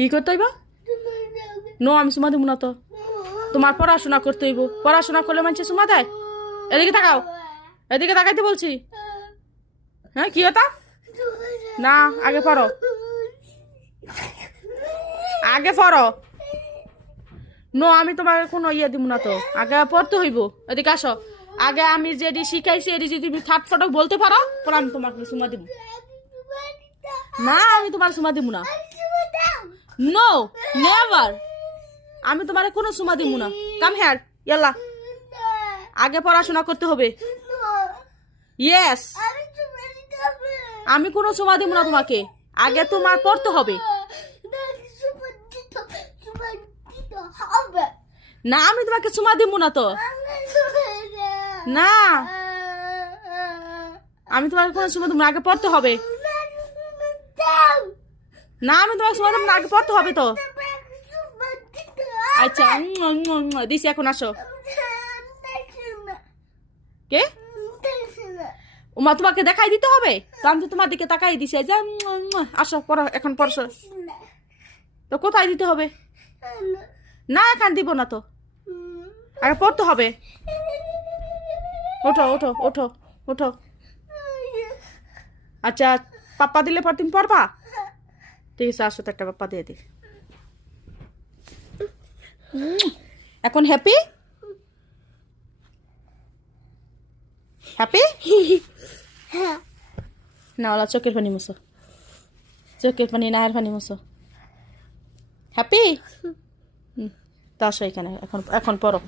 কি করতে হইব? নো, আমি সুমা দিব না তো। তোমার পড়াশোনা করতে হইব। পড়াশোনা করলে মানুষ সুমা দেয়? এদিকে তাকাও, এদিকে তাকাইতে বলছি। হ্যাঁ, কি হতা? না, আগে পড়ো, আগে পড়ো। নো, আমি তোমার কোনো ইয়ে দিব না তো। আগে পড়তে হইব। এদিকে আসো। আগে আমি যেটি শিখাইছি এটি যদি তুমি থাট ফটক বলতে পারো, পরে আমি তোমাকে সুমা দিব। না, আমি তোমার সুমা দিব না। No, never. আমি তোমার কোনো সুমা দিব না। কাম হিয়ার, ইয়াল্লা। আগে পড়াশোনা করতে হবে। ইয়েস, আমি কোনো সুমা দিব না তোমাকে। আগে তোমার পড়তে হবে। না, আমি তোমাকে সুমা দিব না তো। না, আমি তোমার কোনো সুমা দিব না। আগে পড়তে হবে। না, আমি তোমার সুমা দিব না। আগে পড়তে হবে তো। আচ্ছা, দিছি, এখন আসো। কে? ওমা, তোমাকে দেখাই দিতে হবে তো? আমি তো তোমার দিকে তাকাই দিছি। যে আসো, পড়ো, এখন পড়ছো তো। কোথায় দিতে হবে? না, এখন দিব না তো। আগে পড়তে হবে। ওঠো, ওঠো, ওঠো, ওঠো। আচ্ছা, পাপ্পা দিলে পর তুমি পড়বা? ঠিক আছে, আসো তো, একটা পাপ্পা দিয়ে দি। এখন হ্যাপি? হ্যাপি? না, ওলা চোখের পানি মুছো। চোখের পানি, নায়ের পানি মুছো। হ্যাপি? তো আসো এখানে, এখন এখন পড়ো।